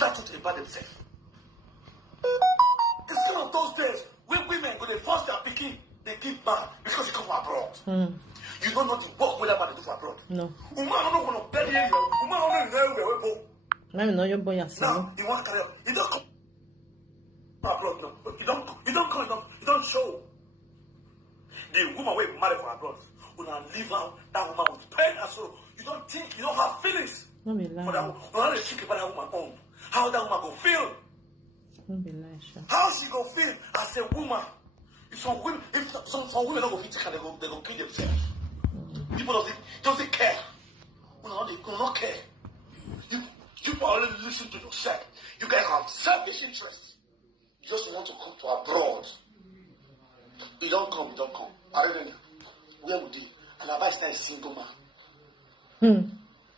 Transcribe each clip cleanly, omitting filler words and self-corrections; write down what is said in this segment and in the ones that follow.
bitter truth about themselves. It's kind of those days when women go they force their picking, they give man because they come from abroad. You don't know the work whether man they do for abroad. No. Woman don't know what belly area. Woman don't know where we go. Now your boy has now you want to carry up. You don't come abroad no. You don't come enough. You don't show. The woman will marry for abroad. When I leave out that woman with pain and sorrow. You don't think, you don't have feelings. Don't be lying. For that woman. You don't think about that woman own. How that woman go feel. Don't be lying, sure. How she go feel as a woman. If some women don't go fit they go kill themselves. People doesn't care. They do not care. You only listen to yourself. You guys have selfish interests. You just want to come to abroad. You don't come. I don't know. Where would you? And Abba is not a single man.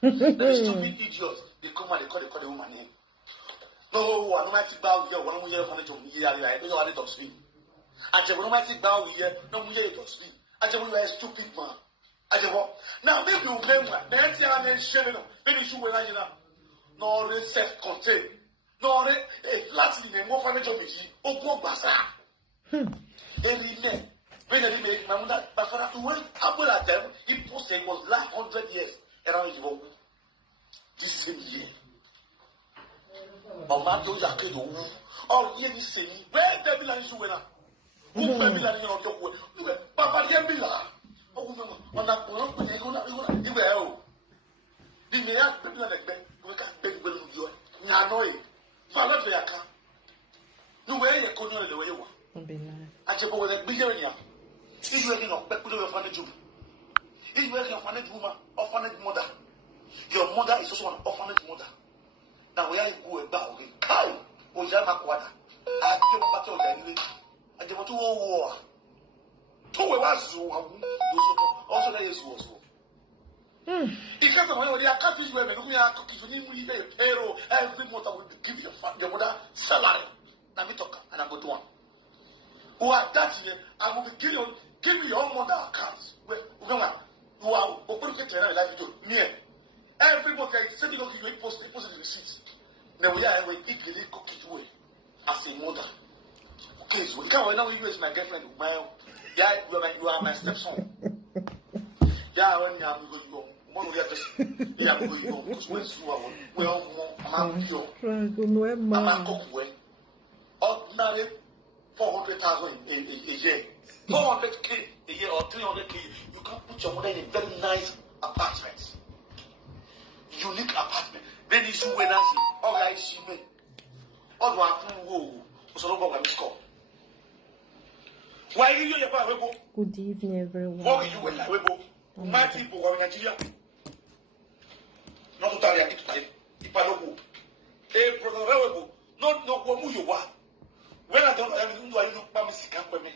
The stupid idiots, they come and they call the woman in. No, I don't like to bow here. One year for the job here. I don't know how to speak. Ajebor, no matter bow here. No, we to speak. Ajebor, you are a stupid man. Ajebor. Now, maybe you blame her. The next year, I'm going to share it. Maybe you will not. No, self-contained. No, lastly, the more financial issue. Oh, go back. Every man. When they make my mother, but for that to wait, I will at them. It was like 100 years around the this same year. Mama told you, oh, year is saying, where the village you went up? Who the village on your way? Look at Papa Gambilla. Oh, no, on that point, you will. The mayor, the village, we can beg with you. Nanoi, follow the account. No way you could know the way you want. Ajebor was a billionaire. He's working on people of orphanage. He's working on orphanage woman, orphanage mother. Your mother is also an orphanage mother. Now we are going about it. Kai, Ojama Quada. I give a battle of the enemy. I give a two war. Two was also there is also. Because of when they are cutting women, we are cooking you need a payroll every month. I will give your mother salary. Now we talk and I go to one. Who are that year, I will be give you your mother accounts. You are open to your life to near. Everybody is sending you post the receipts. Now we are eagerly cooking away as a mother. Okay, so now you as my girlfriend, yeah, you are my stepson. Yeah, when you are going one of the others, you are going home because when you are well, I'm ordinary 400,000 a year. 400K a year or 300K. You can put your mother in a very nice apartment. Unique apartment. Then you when I see, all right, she may. All the so long as I'm why are you your Good evening, everyone. What you when I will my people are in Nigeria. Not to tell you today. If I don't go, a brother, not know what you are. When I don't know everything, do I know promise can't for me?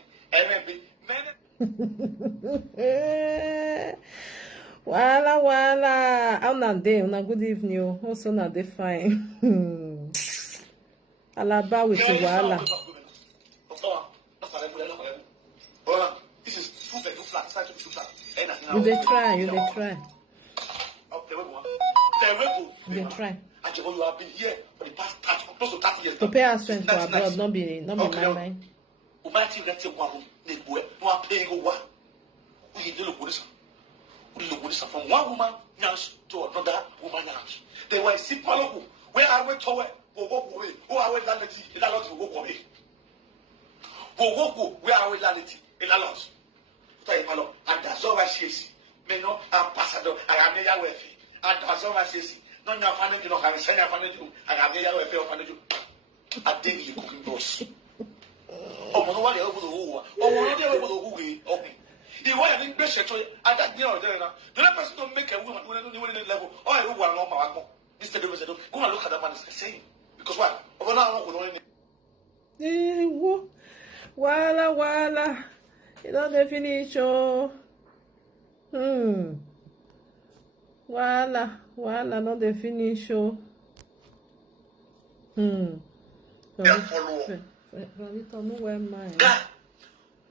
Wala. How na day? Una good evening. Also na day fine. Alaba with the wala. This is two bedroom flat. You dey try. They try. Ajebor, you have been here for the past close to 30 years. To pay our strength for abroad, not be my mind. Umati leti wahu negwe no apego wa. We deal with this. We look this from one woman to another woman. They were simple. Where are we to where? Who are we landity? In a lot of go away. Where are we landity? In a lot. And that's all I see. Me no ambassador. I am near with you. And that's all I see. No, you're finding you know, I'm saying I'm finding you. And I'm near with you. I'm finding you. I did you cooking bros. Oh, no one able to who. Oh, no one able to who. Okay. The way I didn't best actually, I got near there now. The other person don't make a woman when they don't level. Oh, I don't want my uncle. Instead of go and look at that man is the same. Because why? Over now, I'm not going Wala. You don't finish, oh. Wala, not the finish, oh. Yeah, follow.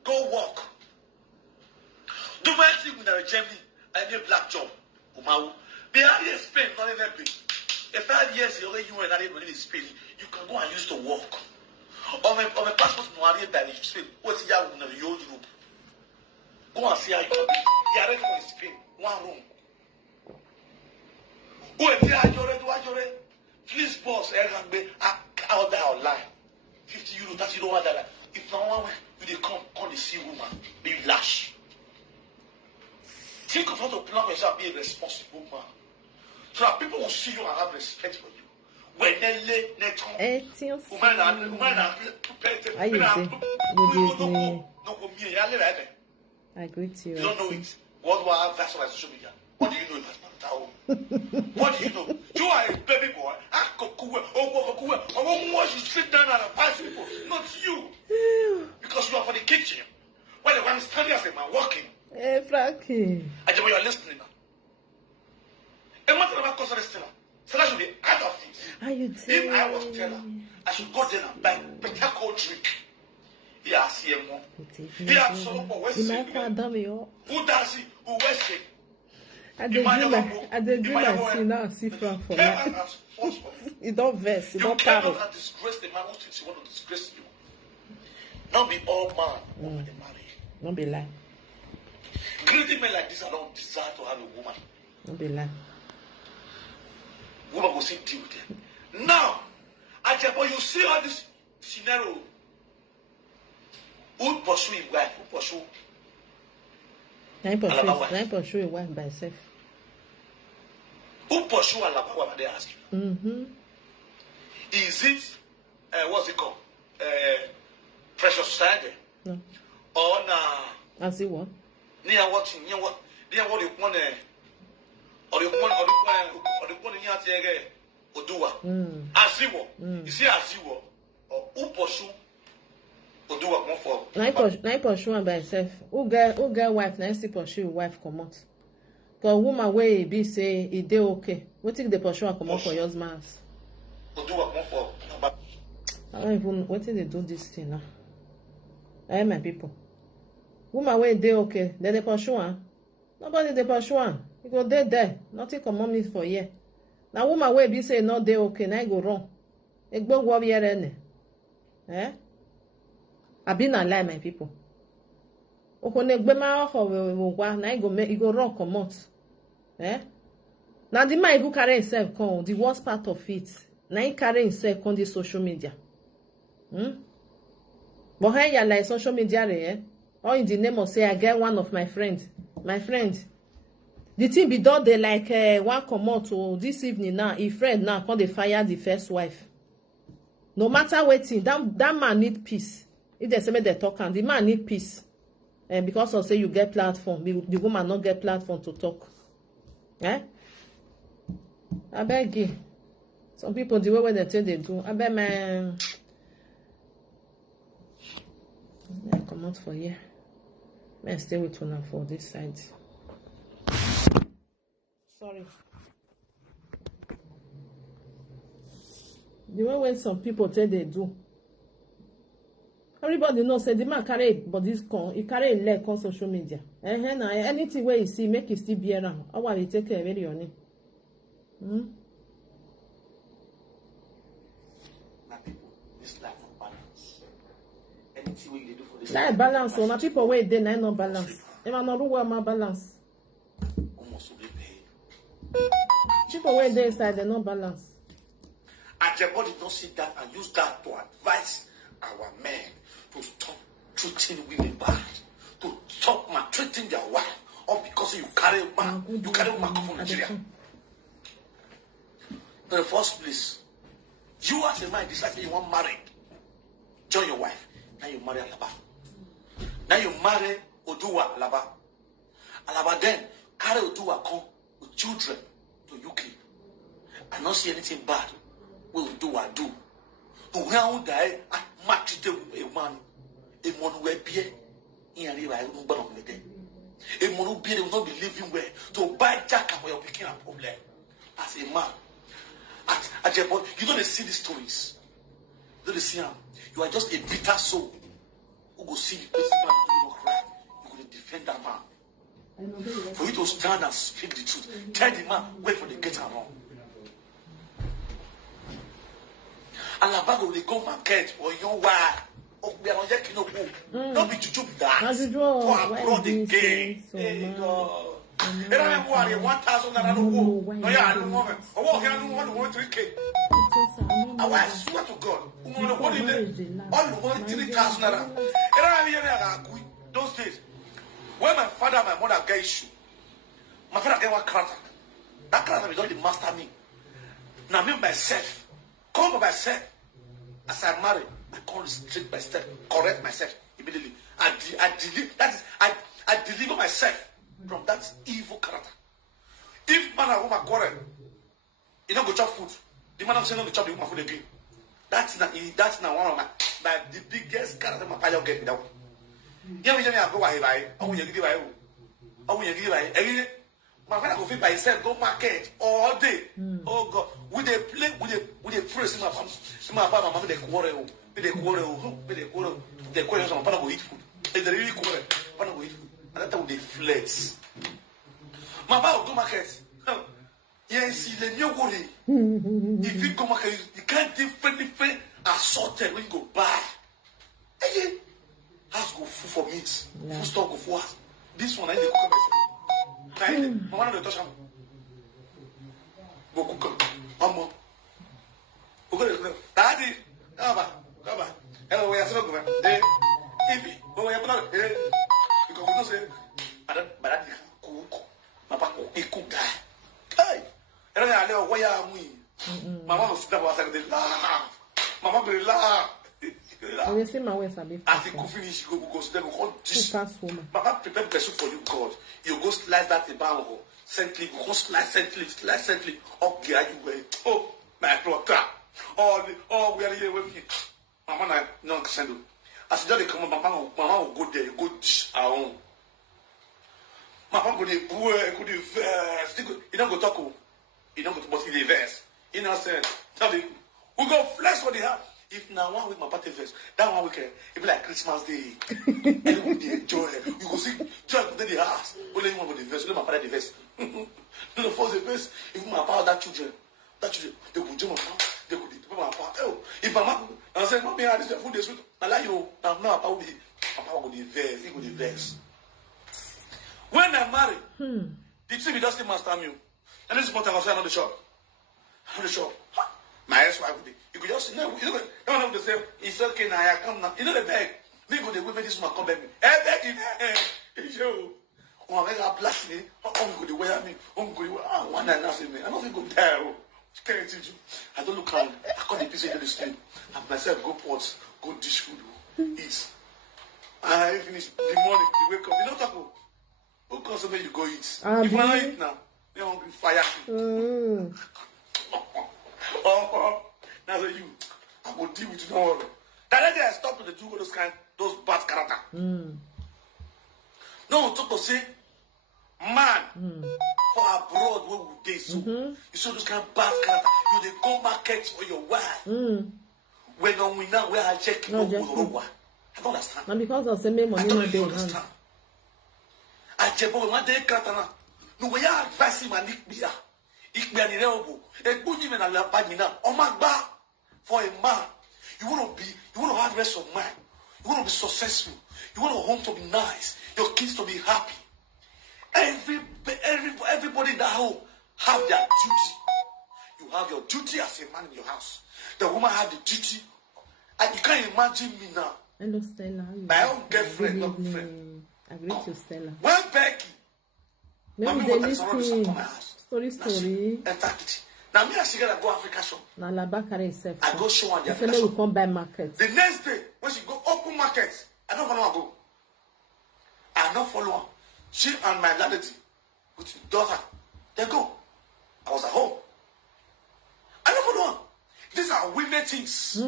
Go walk. Do my thing with a Germany and a black job. Umaru. Behind your Spain, not even big. A 5 years you and I didn't Spain, you can go and use to work. Or my passport no area that is Spain. What's the young of your Europe? Go and see how you can be. You are ready for Spain. One room. Go and see how you're ready. Please boss, out there online. 50 euro, $30. If no one will they come the see woman, be lash. Think of how to plan yourself, be a responsible man. So that people will see you and have respect for you. When they lay net on, I greet you. You don't know it. What do I have? That's why social media. What do you know about Tao? What do you know? You are a baby boy. I should sit down and advise people, not you. Because you are for the kitchen. While the one standing as a man walking. Hey, Frankie. Ajebor, you are listening now. A matter of course, listening. So that should be out of things. If I was teller, I should go there and buy better cold drink. Here I see him. Here I saw him. Who does it? Who West it? I did do my see now, see Frank for that. You don't vex, you don't cannot disgrace the man who thinks you want to disgrace you. Not be all man, woman they marry. Don't be lying. Greedy men like this, I don't desire to have a woman. Don't be lying. Woman will see deal with them. Now, Ajebor, you see all this scenario. Who pursue his wife? Who pursue? Nine pursue a wife by herself. Who pursue Alaba? They ask you. Mm-hmm. Is it what's it called? Precious society? No. Or na? As it what? Near what you want or you want near Loadooh. As you want. You see, as you want. Or who pursue Loadooh more for? Nine pursue by herself. Who get wife? Nine still pursue wife come out. Cause woman way be say it dey okay. What think the pursue come out for your man's? Loadooh more for. I don't even what they do this thing now. Hey my people. Woman way dey okay. Then they pursue her. Nobody they pursue her. You go there. Nothing come on me for here. Now woman way be say not dey okay. Now go wrong. It go worry here. Eh? I been a lie, my people. Okone gbema for na you go run comot. Eh? Now the man who carry himself come, the worst part of it. Now he carry himself on the social media. But how you like social media, eh? All in the name of say I get one of my friends. My friend. The thing be done they like one comot to this evening now. His friend now come they fire the first wife. No matter waiting, that man need peace. If they say me they talk and the man need peace. And because of say you get platform, the woman not get platform to talk. Eh? I beg you. Some people the way they tell they do. I beg man. I come out for here. I stay with one for this side. Sorry. The way when some people tell they do. Everybody knows say the man carry body con, he carry a leg on social media. Anything where you see, make it still be around. How will you take care of your name? This life of balance. Anything where you do for this life balance, so now people wait then I no balance. If I not do my balance. Almost will be paid. People wait there inside they no balance. Ajebor did not sit down and use that to advise our men to stop treating women bad, to stop maltreating their wife, or because you carry a man come from Nigeria. In the first place, you as a man decide you want married, join your wife. Now you marry Alaba. Now you marry Loadooh Alaba. Alaba then carry Loadooh come with children to UK. I don't see anything bad. Will do what do. Who die match the man. A mon where beer in a river, I don't belong with them. A mon beer will not be living where to buy jack and we're picking a problem. As a man, Ajebor, you don't see the stories. You don't see them. You are just a bitter soul who go see the person man who will cry. You could defend that man. For you to stand and speak the truth, tell the man, wait for the get around. Alabago they go market for you why. We are not yet no go. Don't be juju with that. For abroad again. Hey God. And I worry 1,000 naira no go. No yeah, no moment. I walk here no one 3K. I swear to God. What is it? All the 3,000 naira. And I hear those days when my father and my mother get issue. My father get one character. That character is not the master me. Now me myself. Come by myself. As I marry, I can't restrict my step, correct myself immediately. I deliver myself from that evil character. If man and woman quarrel, you don't go chop food. The man of saying not to chop the woman food again. That's not one of my the biggest character my father get me that way. You know, go buy. I want you to give buy. My father go fit by himself, go market all day. Oh God, we they play, we they praise my mama, they quarrel. They quarrel. My father go eat food. If they really quarrel, my father go eat food. And that time they flex. My father go market. Yes, the new worry. If you go market, you can't different assorted when you go buy. Again, house go full for meat, full stock go for us. This one I dey cook myself. Mama no dey touch am. Go cook am. Mama. Go daddy. Come. Hello, we are so good. If we are not because we know say but that cook. Papa cook guy. Hey. And I know why am we? Mama was sit outside the laugh. Mama be laugh. You see my way sabi. As you cook finish, you go sit there, go dish. Mama prepare person for you, God. You go slice that eba ho. Saintly, go slice saintly. Okay, you go. Oh, my daughter. We are here with you. Mama na no send you. As you just come, mama will go there. You go dish our own. Mama go dey go dey verse. You don't go talk. You don't go to but in the verse. You know say, we go flex for the house. If now 1 week my party verse, that 1 week it be like Christmas Day. Everybody enjoy. You go see church to the house. Only you want the verse, only my father the verse. No force the verse. If my power that children, they could jump around, they could depend my power. Oh, if my mom and say, Mommy, this food is sweet. I like you. Now my power go the verse, he go the verse. When I marry, the TV doesn't master me. And this is what I was saying on the shop. My ex-wife, you could just, you don't have to say, it's okay now, I come now. You know the beg. Me go the way this woman come back me. Hey, beg it. Yo. Oh, I make her blast me. Oh, go the way at me. Oh, go the way. Ah, one night now say me. I don't think go there. Can't teach you. I don't look around. I call the piece into the street. And myself go pots, go dish food, eat. I finish the morning, you wake up. You don't talk. Who comes to me you go eat? If you don't eat now, they hungry fire. Now you, I will deal with you. Don't worry. That day I stop to do those bad character. No talk to say, man, for abroad where we dey so. You saw those kind of bad character. You dey go market for your wife. When on we now where I check no, I don't understand. Now because of the same money, I don't really understand. Ajebor one day character now. No we are advising my nick beer. Ik be an elbow. A good even a lapagina. Oh my God. For a man, you want to have rest of mind. You want to be successful. You want your home to be nice. Your kids to be happy. Everybody in that home have their duty. You have your duty as a man in your house. The woman have the duty. And you can't imagine me now. Hello, Stella. My own girlfriend, not friend. I greet you, Stella. Well, Becky. Maybe they listen. Story. Now me and she gotta go Africa shop. Now Labakare itself. I go show her the Africa shop. Come buy market. The next day, when she go open market, I don't follow her go. I don't follow her. She and my lady with his daughter, they go. I was at home. I don't follow her. These are women things.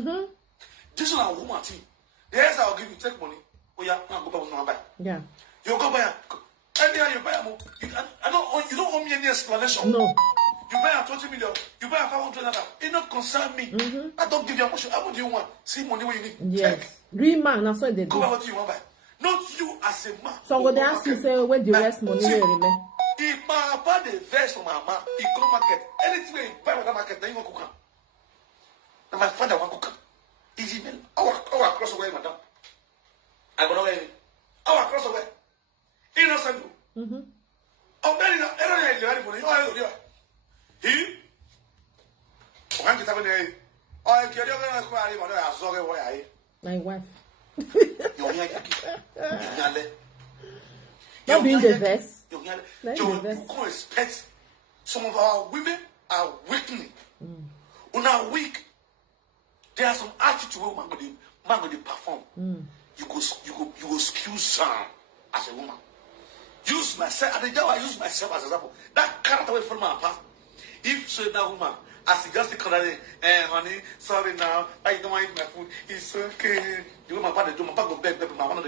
This one are woman thing. The rest I'll give you, take money. Oh yeah, now go back and buy. Yeah. You go buy. Anyhow you buy them. You don't owe me any explanation. No. You buy a 20 million, you buy a 500. It don't concern me. I don't give you how much. How much do you want? See money where you need. Yes. Real man, that's what they do. Go buy what you want buy. Not you as a man. So when they ask you, say, where the rest money where you make? If my buy the vest from my man, he go market. Anything where you buy with that market, then you go cook. Now my father want cook. Easy man. Our cross away, madam. I go away. Our cross away. Innocent. Oh, then you ready for it. Oh, he. When you have a oh, you're going to cry. I saw it. My wife. You're here. Not being the best. You can't expect some of our women are weakening. When are weak, there are some attitude where man go perform. You go excuse some as a woman. Use myself, and I use myself as an example. That character way from my past. If so that woman, as he just called it, honey, sorry now, I don't want to eat my food. It's okay. The woman part the mama go beg, mama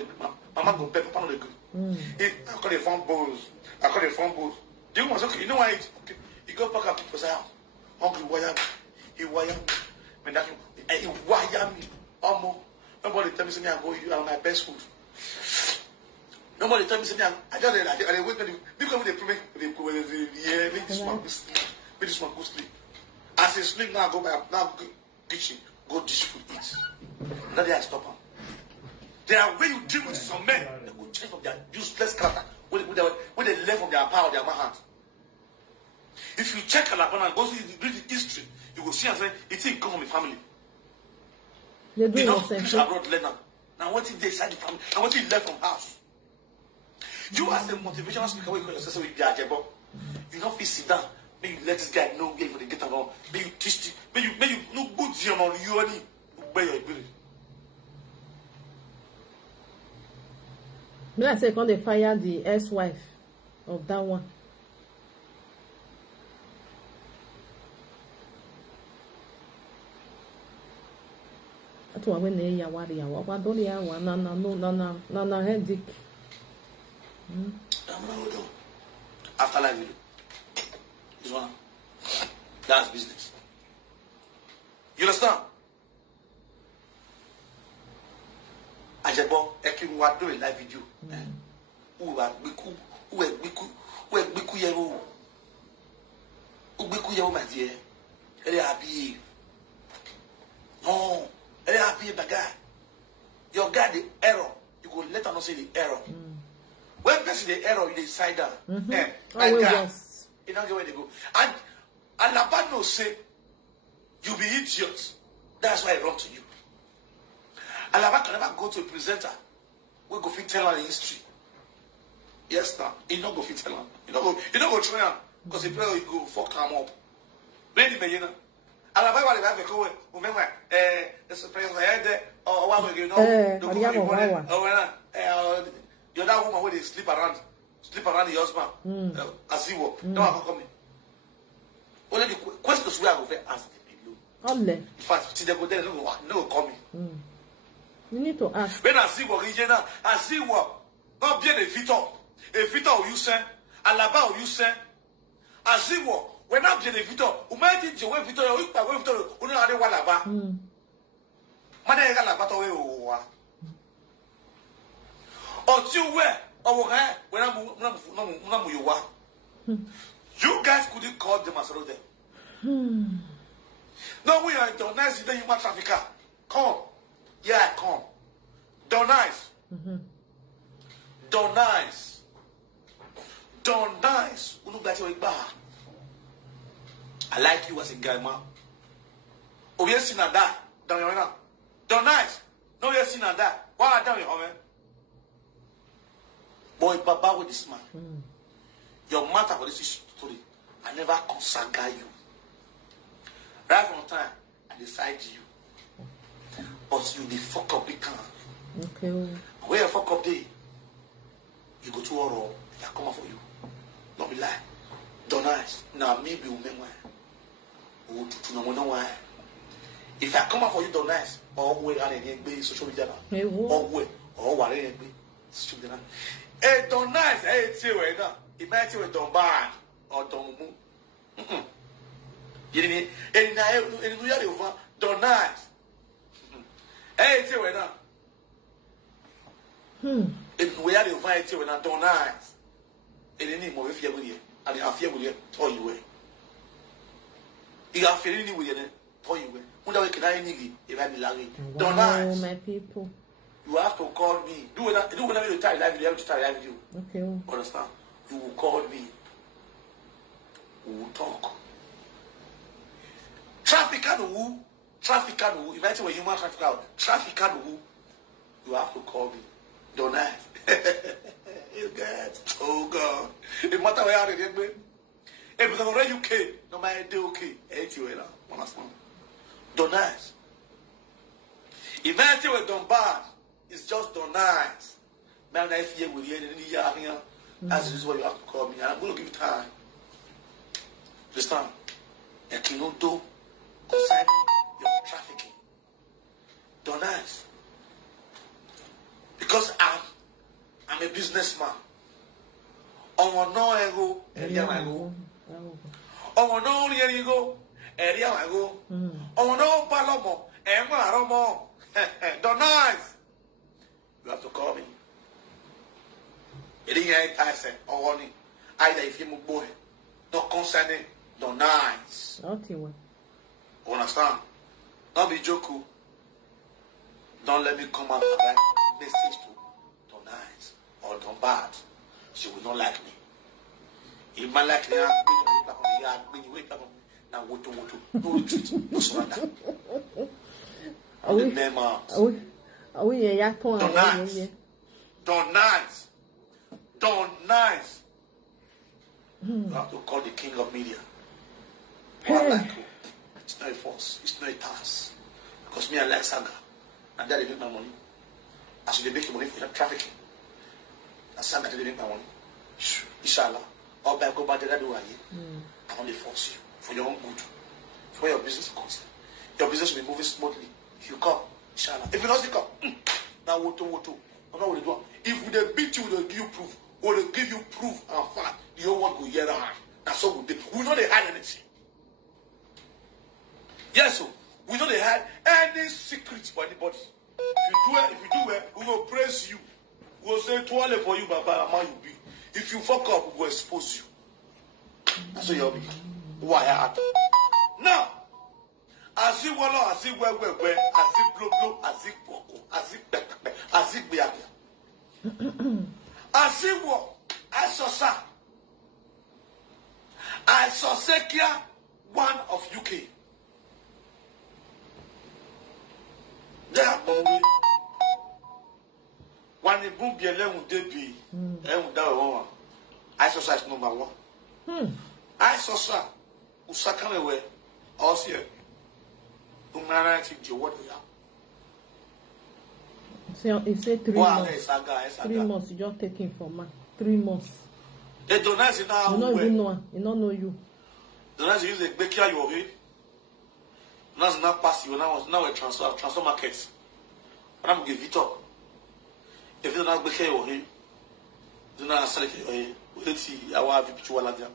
go beg, papa no dey. I call it phone balls. The woman's okay. You know why? Okay. He go back up for his house. Uncle wire me. He wire me. When that he wire me. Nobody tell me something. I go. You are my best food. Nobody tell me something. I wait because they make this one go sleep. Make this one go sleep. As he sleep now, go back now kitchen, go dish food eat. Now they stop him. There are way you deal with some men that will change from their useless character when they learn from their power, their hand. If you check Alabama and go to read the history, you will see and say it didn't come from the family. They do not push abroad learner. Now what if they inside the family? And what if you left from house? You as a motivational speaker, you call yourself with the Ajebor. You don't feel sit down. Maybe you let this guy know where they get along. Maybe you teach it. Maybe you no good to on you only. Where your ability. Me I say, can they fire the ex-wife of that one? That's why when they worry, what don't you want? No, headache. Afterlife video. This one. That's business. You understand? Ajebor, ekin wa do a live video. Who gbiku yewo. Who gbiku yewo my dear. Ele happy. No, ele happy the guy. Your guy the error. You go let her not say the error. When person the error, you decide that. My guy, you don't get where they go. And Alabama say, you be idiot. That's why I run to you. Alabama can never go to a presenter. We go fit tell her the history. Yes, now. He not go fit tell her. He not go try her. Because he play, he go fuck him up. Blame him, you know. Alabama they have a go. Remember, there's a prayer there. Oh, what we know. The other woman where they sleep around the husband. Ajebor. No one can come in. Only the questions we are going to ask them. In fact, till they go there, no come in. You need to ask. When Ajebor regional, Ajebor, not bien a Victor you say, Alaba you say, Ajebor, when I'm bien a Victor, who might think you went Victor, you went Victor, who know how they want Alaba. Mane Alaba to we until where when you guys couldn't call them as well them. No, we are done nice, then you want trafficker. Come. Yeah, come. Done nice. Done nice. Done nice. I like you as a guy, man. Oh, yes, you know that. Done nice. No, yes, you know that. Why are you doing it? Boy, Baba with this man. Your matter for this story, I never consagra you. Right from the time I decide you. But you the fuck up the can. Okay. Where you fuck up day, you go to Oro, if I come up for you. Don't be lie. Don't nice. Now maybe you remember. Oh, to know why. If I come up for you, don't nice. Or where are they social media? Or where? Or what are they social media? Hey, don't nice. Hey, it's you now. It might be don't bad or don't move. You didn't. And now, don't nice. Hey, it's you now. If we are the fight you and don't nice. And any more if you're with you, and I fear with you, tell you where. You are feeling with you, Toy you. Wonder we can I need Don't Wow, nice. my people. You have to call me. Do whenever you try live video, you have to try live video. Okay. Understand? You will call me. We will talk. Traffic and who? Imagine when human traffic out. Traffic and who? You have to call me. Don't I? You get. Oh God. It matter where you are. If it's already UK, no matter they okay. Ain't you now? Understand? Don't I? Imagine when done bad. It's just done nice. Man, I fear with you in the year here. That's just what you have to call me. And I'm going to give you time. Understand? And can you do concerning your trafficking? Don't nice. Because I'm a businessman. On no ego, area I go. On no ego, area I go. On no palomo, emma romo. Don't nice. You have to call me. It ain't I said, or only either if you move boy, not concerning, don't nice. Okay, well. Understand? Don't be joking. Don't let me come out and write message to don't nice or don't bad. She will not like me. If man like me, I'm wait up on me. Now what to no retreat, no surrender. Are we a yakon? Don't nice. Don't nice. Don't nice. You have to call the king of media. I like you. It's not a force. It's not a task. Because me, I like Saga. And that they make my money. As they make money for your trafficking. And Saga, they make my money. Inshallah. All back go back to that way. I only force you for your own good. For your business concern. Your business will be moving smoothly. If you come, inshallah. If you don't come, now what? I'm not what they do. If they beat you, they'll give you proof. Or they'll give you proof and fact. The whole world will hear that. That's all we do. We know they hide anything. Yes, so we know they hide any secrets for anybody. If you do it, we will praise you. We will say toilet for you, Baba, and you be. If you fuck up, we will expose you. That's what you'll be. Why are now? As it well, as it well, as it blow, as it boko, as it better, as it be as it was, I saw Sekia, one of UK. They are bombing. When the boom be a level, they be, I saw such number one. I saw Usaka away, also. What so you say 3 months. 3 months, you just taking for man. 3 months. They don't know. You don't even know. You don't know you. Don't use a baker your way. Now not pass you. Now a transfer markets. But I'm give it up. If you don't baker your way, do not sell it your way. Let's see. I will have you picture one of them.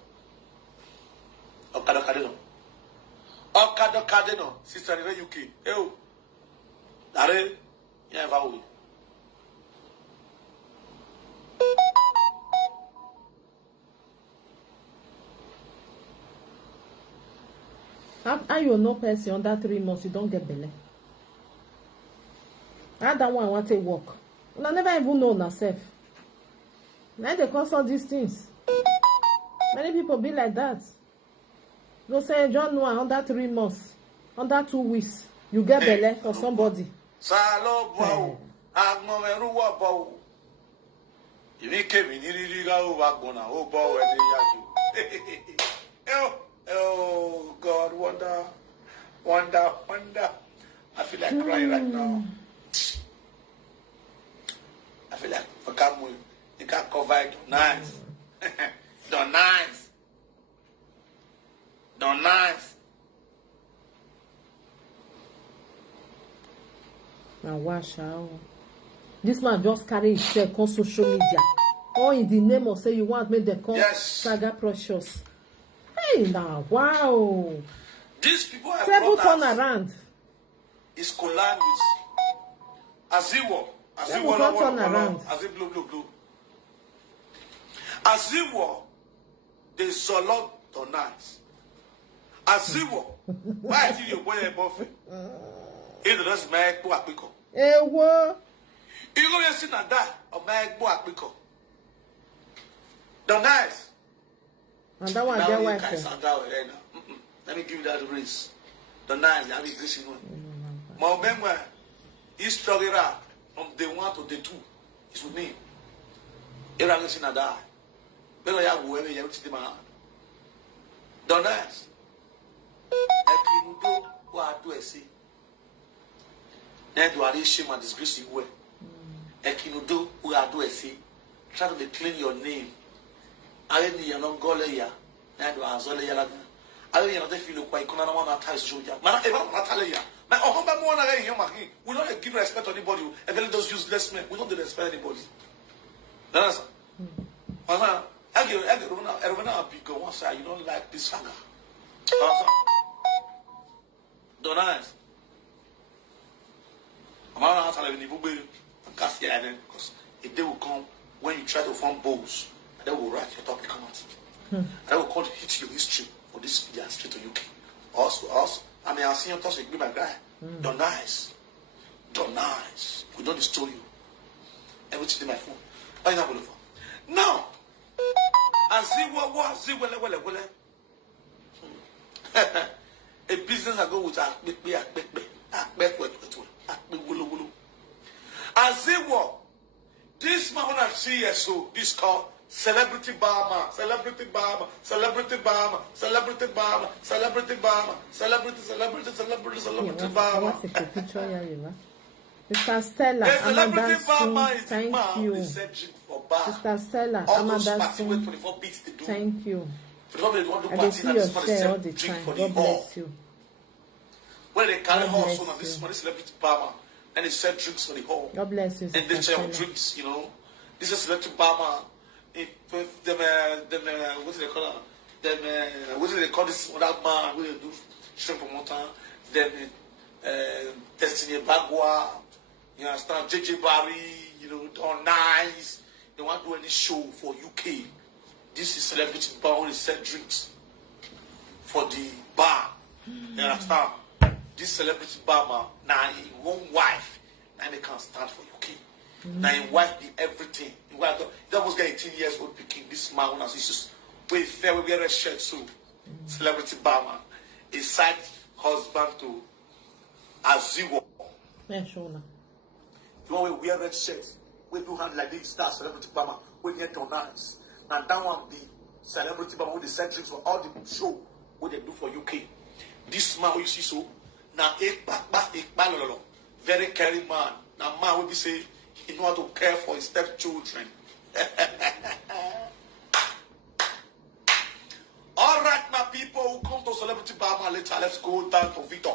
Okado no. Sister in the UK. Ew. Are yeah, value. How you no person under 3 months you don't get belly? How that one want to work? I never even know myself. Now they cause all these things. Many people be like that. Go say John Noah under 3 months, under 2 weeks, you get belly for somebody. Salo bow, agmomeru wa bow. You came in here, go back on a whole bow and they oh God, wonder. I feel like crying right now. I feel like you can't cover it. Nice. Don't nice. Don't nice. Now wash out. This man just carry his check on social media. All in the name of say you want me to call Saga Precious. Hey now, wow. These people have Table turn around. Is collide with Ajebor. Ajebor turn around. Ajebor blue. Ajebor, they Zolo tonight. Ajebor. Why did you boy a buffet? It doesn't make boy pickle. Ewo. You go and sit and die or make boy pickle. The nice. And that one get wife. Let me give you that race. The nice, I mean, this one. My remember, he struggled out from day 1 to day 2. It's with me. He ran in and die. But I have whoever you have to my hand. The nice. Ekinudo who are do a see. Then do I shame and disgrace you way. Ekinudo who are do a see. Try to clean your name. I need a long goal here. Now do I answer the yellow. I don't know if you look like Conan one attacks show ya. Man, I don't Natalia. My Ohomba more than I we don't give respect to anybody. And then those useless men, we don't respect anybody. That's I get a big go one side, you don't like this saga. Don't nice. I'm not telling you, because if they will come when you try to form bows, they will write your topic out. They will call it hit your history for this video straight to UK. Also, I mean, I'll see you touch with my guy. Don't nice. We don't destroy you. Everything in my phone. I know what now, I see what see well. A business I go with a I see what this man when I see so this called Celebrity Barma, Celebrity Barma, Celebrity Barma, Celebrity Barma, Celebrity Barma, Celebrity Barma. What's the picture here? Mr. Stella, Celebrity Barma is thank you. Mr. Stella, thank you. I see your share all the time. God bless you. When they carry horse on this money, Celebrity Barma, and they sell drinks for the hall. God bless you. And they sell drinks, you know. This is Celebrity Barma. If them what do they call them? What do they call this that man? What do they do? Shrimp promoter. Then Destiny Bagua. You understand? JJ Barry. You know, all nice. They want to do any show for UK. This is Celebrity Bar when they sell drinks for the bar. You understand? This Celebrity Bar man, now he one wife, and they can't stand for UK. Now his wife did everything. That was 18 years old picking this man when I was just wait fair we wear a shirt so Celebrity Barman. A side husband to Ajebor. Yeah, sure. You want to wear red shirts, we do hand like this, that Celebrity Barman, we get on nice. Now that one be Celebrity Barman with the set drinks for all the show what they do for UK. This man you see so now very caring man. Now man will be say he know how to care for his stepchildren. All right, my people who come to Celebrity Barma later, let's go down to Victor.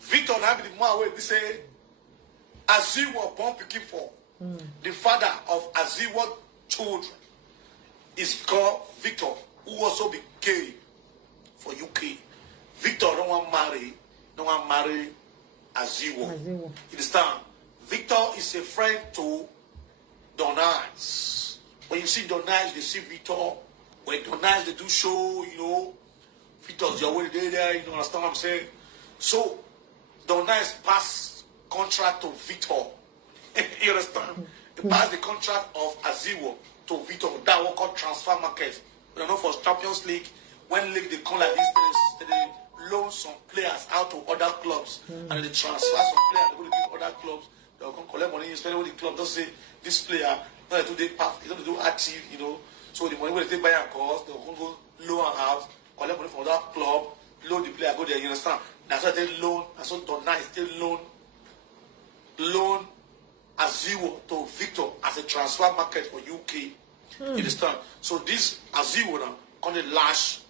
Victor now be the man where we say Ajebor born picking for the father of Ajebor children is called Victor, who also be gay for UK. Victor don't want marry Ajebor. You understand? Victor is a friend to Donais. When you see Donais, they see Victor. When Donais, they do show, you know, Victor's your way there, you know, understand what I'm saying? So, Donais pass contract to Victor. You understand? They pass the contract of Ajebor to Victor. That what called transfer market. You know, for Champions League, when league they come like this, they loan some players out to other clubs. And they transfer some players, they go to give other clubs. They'll come collect money, spend it with the club. Just say this player, not to do path, not to do active, you know. So the money when they buy a cost, they'll go loan out, collect money from that club, loan the player, go there, you understand? That's why they loan, that's what Donais they loan Ajebor to Victor as a transfer market for UK. You understand? So this Ajebor now come the lash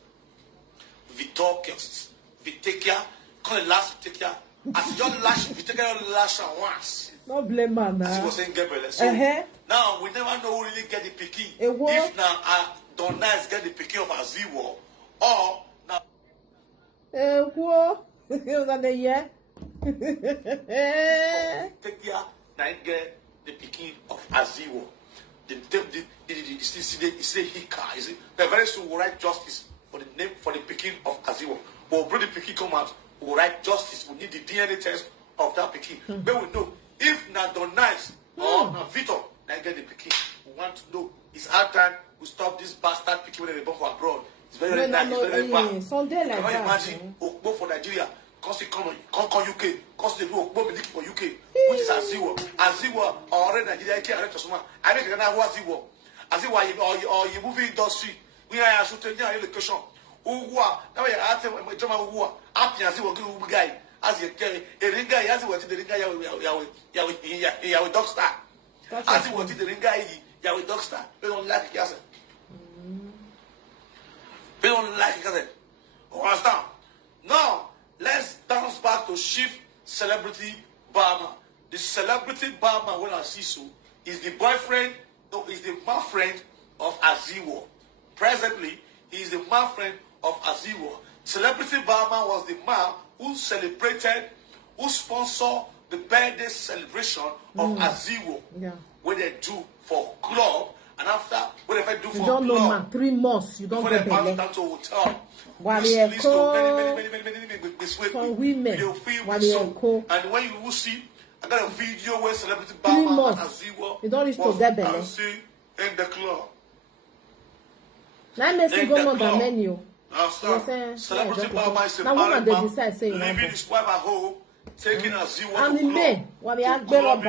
Victor Vitekia, come the last Vitekia. As your lash Vitekia lash once. No blame man. As he was saying Gabriel. So now we never know who really get the picking. If now Donais get the picking of Ajebor or now you got the year. Take care, now get the picking of Ajebor. The say Hika, is it? Very soon will write justice for the name for the picking of Ajebor. We'll bring the pikin come out. We'll write justice. We need the DNA test of that pikin. But we know if not done nice or not Victor, then get the pikin. We want to know it's our time we stop this bastard pikin when they born for abroad. It's very, very nice. It's very, very bad. Sunday like you that. Imagine Okpo for Nigeria. Cause it come UK. Cause they do Okpo Miliki for UK. Which is Aziwa. Aziwa already Nigeria. I make another Aziwa. Aziwa or you movie industry. We are shooting your education. Uwa, now you ask him, Jama Uwa, Api Aziwa, good guy. As you carry a ringa, as you want the ringa, Yahweh dog star. As you wanted the ringa, Yahweh dog star. They don't like it, yes. They don't like it, understand? Now, let's bounce back to Chief Celebrity Bama. The celebrity Bama, when I see so, is the boyfriend, no, is the man friend of Ajebor. Presently, he is the man friend of Ajebor. Celebrity Bama was the man who celebrated, who sponsored the birthday celebration of Ajebor. Yeah. When they do for club, and after, whatever they do for club. You don't know, man, 3 months, you don't get the down to hotel. While they are cold, for women, while they are cold. And when you will see, I got a video where Celebrity 3 Bama months, and Ajebor you don't reach to get belly. In the club. Now Messi go more than menu. Celebrity Bama is a married man, leaving his wife at home, taking Ajebor to club.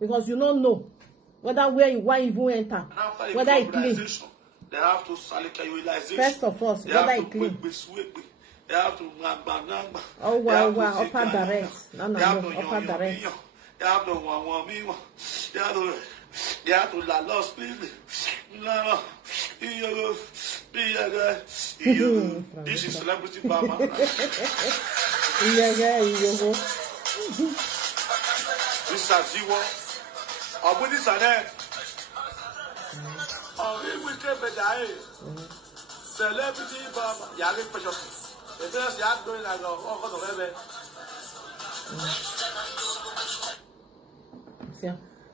Because you don't know whether where you want even enter, whether it clean. They have to salicalization. First of all, whether it clean. They have to oh wow, upper direct. No, upper direct. They have to they have to la lost please. No. This is Celebrity Bama. This is Ajebor. When this is there. We can be there. Celebrity Bama. You have precious. The best you have doing like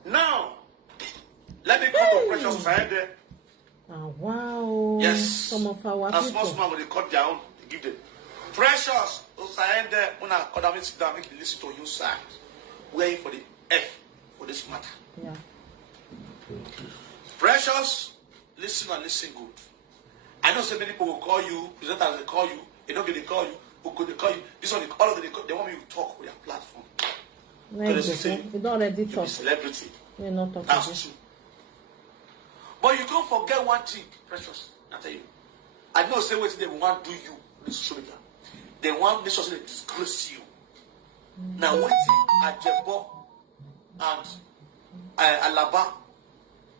now, let me come to Precious Society. Oh, wow. Yes. Some of our people. Small small when they cut down, they give them. Precious Society, when I cut down, sit down, make you listen to your side. Waiting for the F for this matter. Yeah. Precious, listen and listen good. I know so many people will call you, presenters they call you, they don't get they call you, who could they call you? This one, all of them, they want me to talk with their platform. You don't already talk. Celebrity. You're not talking. That's true. But you don't forget one thing, Precious. I tell you. I know say what they want to do you on social media. They want make sure they disgrace you. Now what Ajebor and Alaba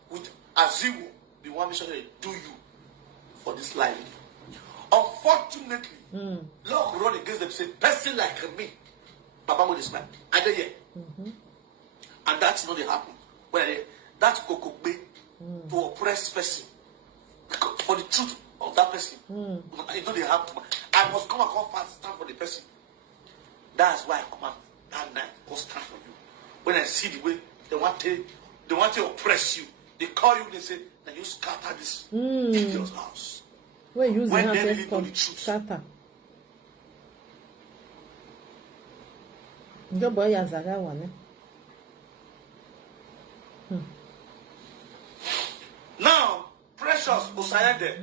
with Ajebor, they want make sure they do you for this life. Unfortunately, Lord run against them say person like me. Baba with this man. I did here. And that's not the happen. Well, that's Kokokbe to oppress person. For the truth of that person. I know they happen. I must come and come fast stand for the person. That's why I come out that night, go stand for you. When I see the way they want to oppress you, they call you, they say, now you scatter this idiot's house. When they really know the truth. Scatter. Your boy has a guy one. Now, Precious Osayede,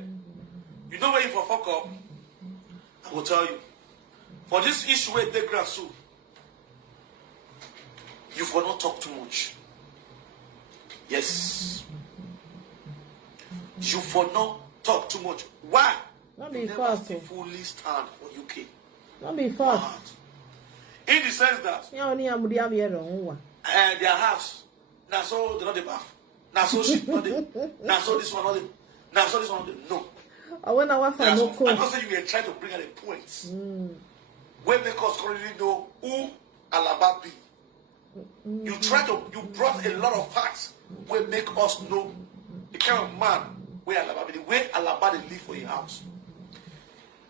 you know where you for fuck up? I will tell you. For this issue where they grass you for not talk too much. Yes. You for not talk too much. Why? Not be fast. Fully stand for UK. Not be fast. In the sense that their house, now so they not the bath. Now so shit not the. Now so this one not the. Now so this one not the. No. I want to watch no code. I'm not saying you were trying to bring out the points. Where make us currently know who Alaba be. You brought a lot of facts where make us know the kind of man where Alaba be, the way Alaba they live for your house.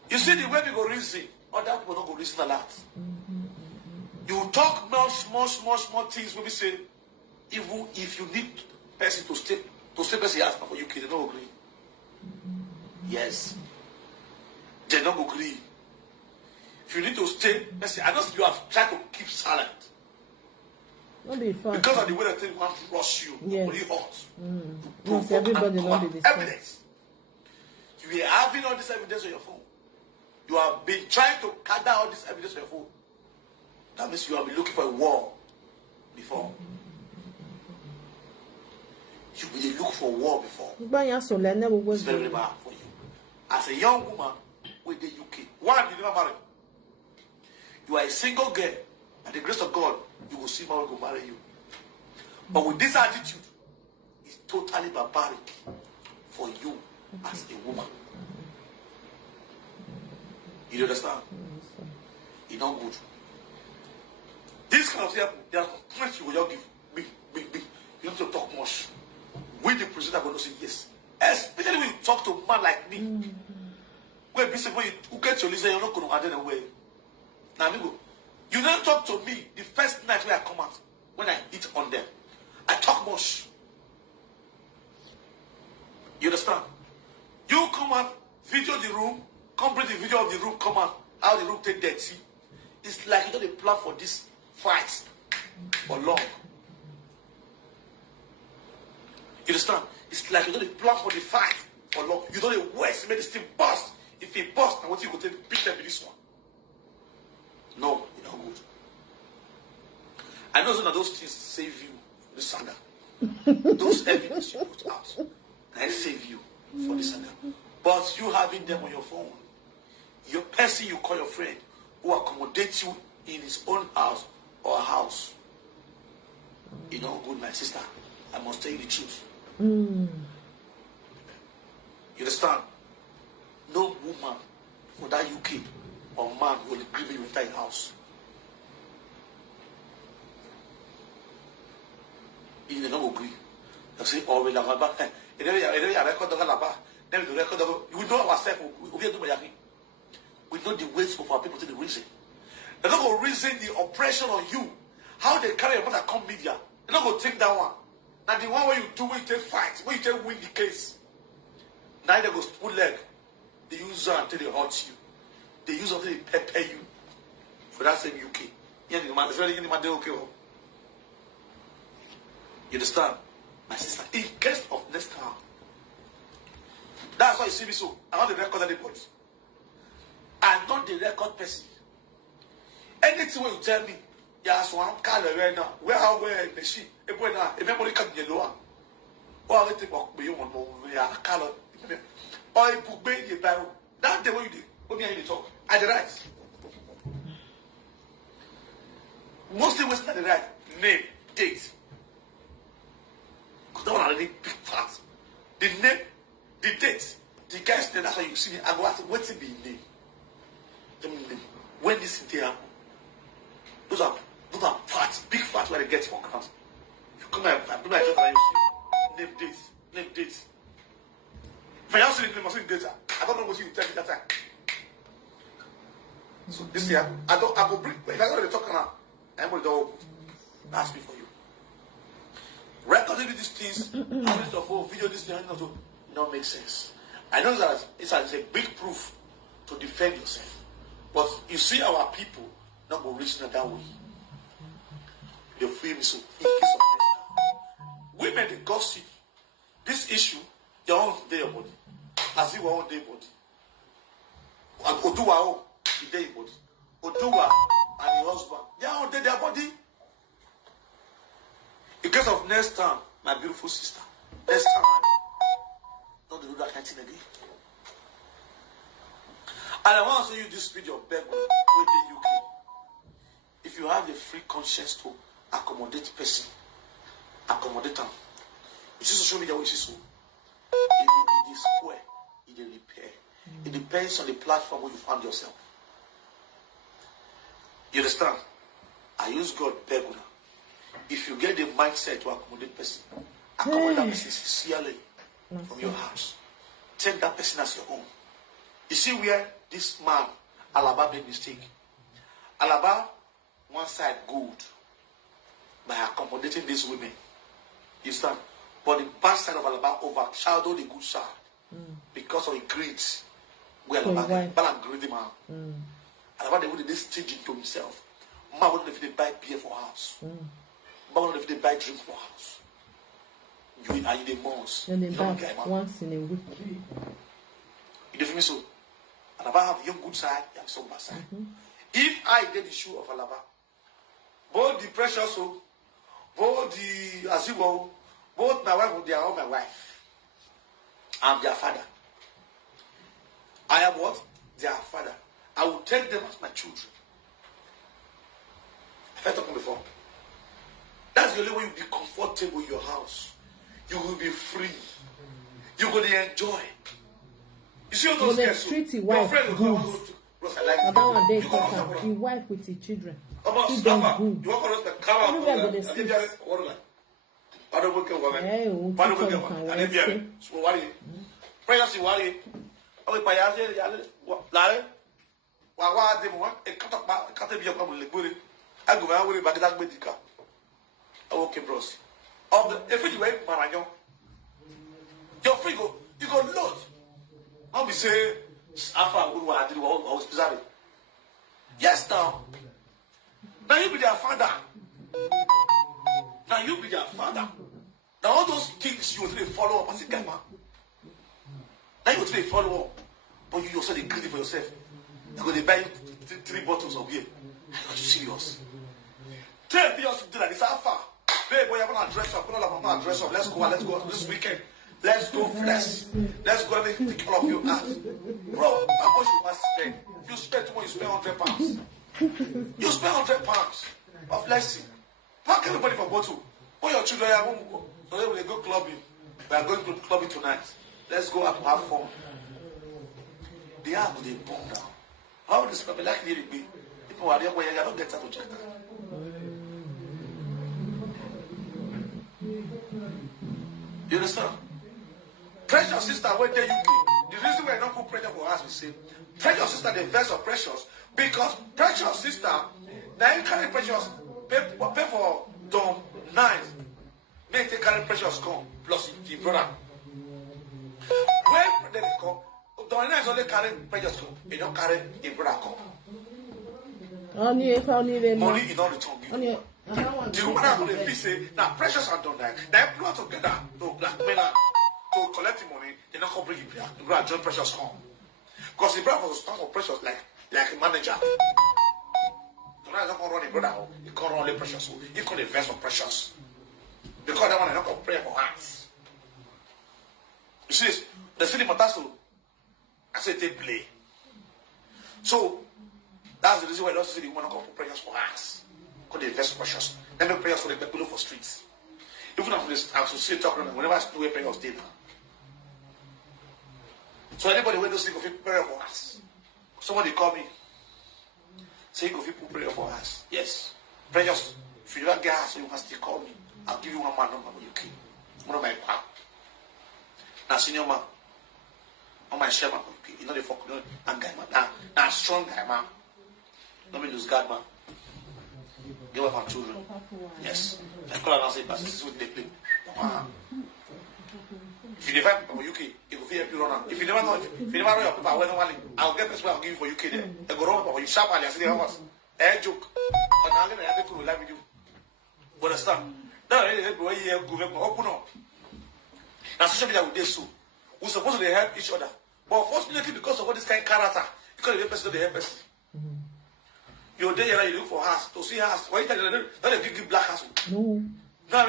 You see the way we go reason, other people don't go reason a lot. You talk more small things when we say, even if you need person to stay person ask for UK, they don't agree. Yes. They don't agree. If you need to stay, let's say, I know you have tried to keep silent. Not be fun. Because of the way that thing want to rush you, yes. really hot. Yes, everybody not be the same. Evidence. You are having all this evidence on your phone. You have been trying to gather all this evidence on your phone. That means you have been looking for a war before. You will look for war before. It's very, very bad for you. As a young woman with the UK, one, you never married. You are a single girl. By the grace of God, you will see man will marry you. But with this attitude, it's totally barbaric for you as a woman. You understand? It's not good. This kind of thing, there are plenty you will just give big. You don't have to talk much. With the president, are going to say yes. Especially when you talk to a man like me. When you get your listen, you're not going to add away. Now, amigo, you don't talk to me the first night when I come out, when I eat on them. I talk much. You understand? You come out, video the room, complete the video of the room, come out, how the room take dirty. It's like you don't plan for this fight for long. You understand? It's like you don't plan for the fight for long. You don't waste, make this thing bust. If it bust, I want you to take beat them with this one. No, it's not good. I know some of those things save you for the saga. Those evidence you put out, I save you for the saga. But you having them on your phone, your person you call your friend, who accommodates you in his own house or house, you know, good, my sister. I must tell you the truth. You understand? No woman for that UK or man will agree with you enter your house. You will not agree. You say, oh, we know ourselves. We know the ways of our people to the reason. They're not going to reason the oppression on you. How they carry your mother come media. They're not going to take that one. Now the one where you do when you take fight, when you take win the case. Now they go full leg. They use her until they hurt you. They use until they pepper you. For that same UK. You understand? My sister, in case of next time. That's why you see me so. I'm not the record anybody. I'm not the record person. Anything when you tell me, yeah, so I'm calling right now. Where are we in the sheet? If we're not, if everybody comes in lower, or I think about you one more, we are color. Or you book me the barrel. That's the way you did. What me and you talk. I the right. Most of us not the right. Name, date. Because that one already big fast. The name, the date, the guy's name, that's why you see me. I go ask, what's it be name? Tell me name. When this thing happen? Those are facts, big facts where they get for account. You come here, I do my job and you see name dates. If I have seen the name, I see the data. I don't know what you tell me that time. So this year, I go bring. If I go to the talk now, I'm going to do ask me for you. Recording these things, having the whole video, this thing, not make sense. I know that it's a big proof to defend yourself, but you see our people not go reach that way. They feel me so. In case of next time, women they gossip. This issue, your own day your body, as if your own day body. And Oduwa, the day body. Oduwa and the husband, they are on their body. In case of next time, my beautiful sister, next time, don't do that kind of thing again. And I want to use this video of Beggar with the UK. If you have the free conscience to accommodate person, accommodate them. You see social media, which is so. It is square, it is repair. It depends on the platform where you find yourself. You understand? I use God Beggar. If you get the mindset to accommodate person, accommodate that person sincerely from your house. Take that person as your own. You see where this man, Alaba, made mistake. Alaba, one side good by accommodating these women. You understand? But the bad side of Alaba overshadowed the good side. because of the greed. We are So not why? but I'm greedy man. And about the way they stage into himself. Man, what if they buy beer for house? Man, what if they buy drink for house? You are you the most? And then that once in a week. You do for me so. And about have your good side, you have some bad side. If I did the shoe of Alaba, both the precious soul, both the Ajebor, both my wife, they are all my wife. I'm their father. I am what? Their father. I will take them as my children. I've talked before. That's the only way you'll be comfortable in your house. You will be free. You're going to enjoy. You see all those guys? Your friend will come to Rosa like about one day talk the wife with the children. She don't good. You want to cover Everywhere go the streets. I don't work woman. Hey, won't I you don't come work and woman. say? So worry. Precious worry. Oh, by yale lare. Wa de mo e kata bi akwa mo le gbore. Agu ma worry bagida gbedika. Okay, bros. Of the if you wait maraño. Your free go you go load. How we say Alpha Guru Adri was bizarre. Yes now. Now you be their father. Now you be their father. Now all those things you will follow up as a guy man. Now you will follow up. But you yourself they greedy for yourself. You're going to buy 3 bottles of beer. Are you serious? 3 years to do that. It's Alpha. Babe, boy, I'm going to dress up. I'm going to dress up. Let's go this weekend. Let's go flex. Let's go and take all of you out. Bro, how much you must spend? You spend too much, you spend £100. You spend £100 of flexing. Pack everybody for bottle. All your children are home. So they will go clubbing. We are going to clubbing tonight. Let's go out to have fun. The house will burn down. How would this people like it be? People are there where you don't get out to check that. You understand? Precious sister, where there you be? The reason why I don't put pressure for us, we say, precious sister, the verse of precious, because precious sister, now you carry precious, pay for Dom 9, make they carry precious come, plus the brother. When they come, Dom 9 is only carrying precious come, they don't carry the brother come. Money is not returned. The woman are going to say, now precious and Dom 9, they employ together to blackmail her. To collect the money, they're not going to bring it back. The brother John Precious home. Because the brother was stand for Precious like a manager. The brother is not going to run the brother home. He can't run the Precious home. He can't invest for Precious. Because that one is not going to pray for hands. You see this? The city Matasso, I say they play. So, that's the reason why those city want to go for Precious for hands. Because they invest for Precious. Then make Precious for the people for streets. Even after this, I associate talking about whenever I do a Precious day now. So anybody when those things go prayer for us. Somebody call me. Say go people prayer for us. Yes. Precious. If you don't get us, you must still call me. I'll give you one man number when you came. One of my pal. Now senior man. On my chairman. You know the fuck and guy man. Now strong guy man. Let me lose God man. Give up our children. Yes. I call and say, this is what they play. If you never people for UK, it will help you run out. If you never know your people, I'll get this way I'll give you for UK there. They go run for you sharp and I say, how much? Joke. But now I'm going to have to live with you. Understand? Now, open up. Now, social media with this too. We're supposed to help each other. But unfortunately, because of what this kind of character, you can't help person to help person. You're there, you look for house to see house. Why you tell them not a big black house? No. No, I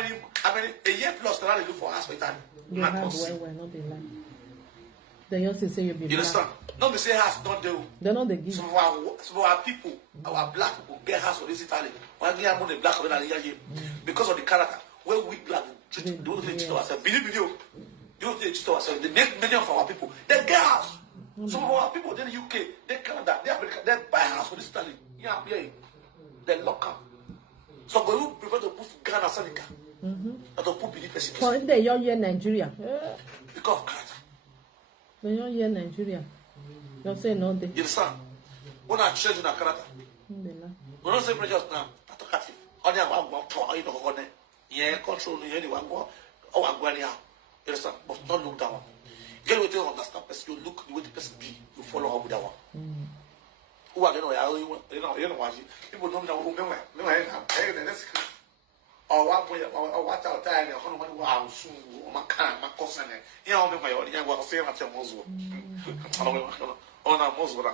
mean, a year plus now they look for house for Italy. They have well, not they like. They used to say you'll be black. You understand? Not to say house, not they. They're not the give. Some of our people, our black people get house for this Italy. Why they have the black because of the character. When we black, don't teach ourselves. Believe you, don't teach ourselves. They make many of our people. They get house. Some of our people in the UK, they Canada, they America, they buy house for this Italy. Yeah, they lock up. So we prefer to put Ghana Seneca. Or to put Benin person. So if they young here in Nigeria. Because of character. They young here in Nigeria. Don't say no they. You understand? When I change in a character. We don't say precious now. Talkative. Only I want to you know on yeah, control anyone go. Oh, I'm going out. You understand? But don't look down. Get what you understand person, you look the way the person be, you follow up with that one. Who are you know what people don't know or one way or what out there, or wow, soon, my car, my cousin, you know, my young was saying at your muzzle. On a muzzle.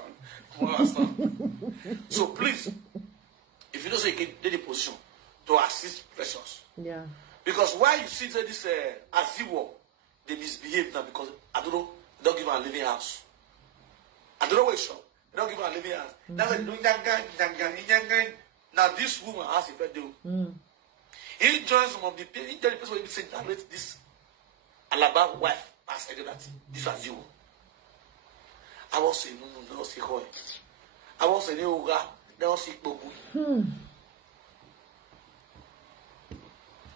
So please, if you don't say you can take the position to assist Precious. Yeah. Because why you see this Ajebor, they misbehave now because I don't know, they don't give her a living house. I don't know where it's from. They don't give her a living house. Now they're doing that. Now this woman has a bed do. He joins some of the people. He tells the person who say narrate this Alaba wife as that this was you. I was saying no, no, see how. I was saying no, no, see Bobu.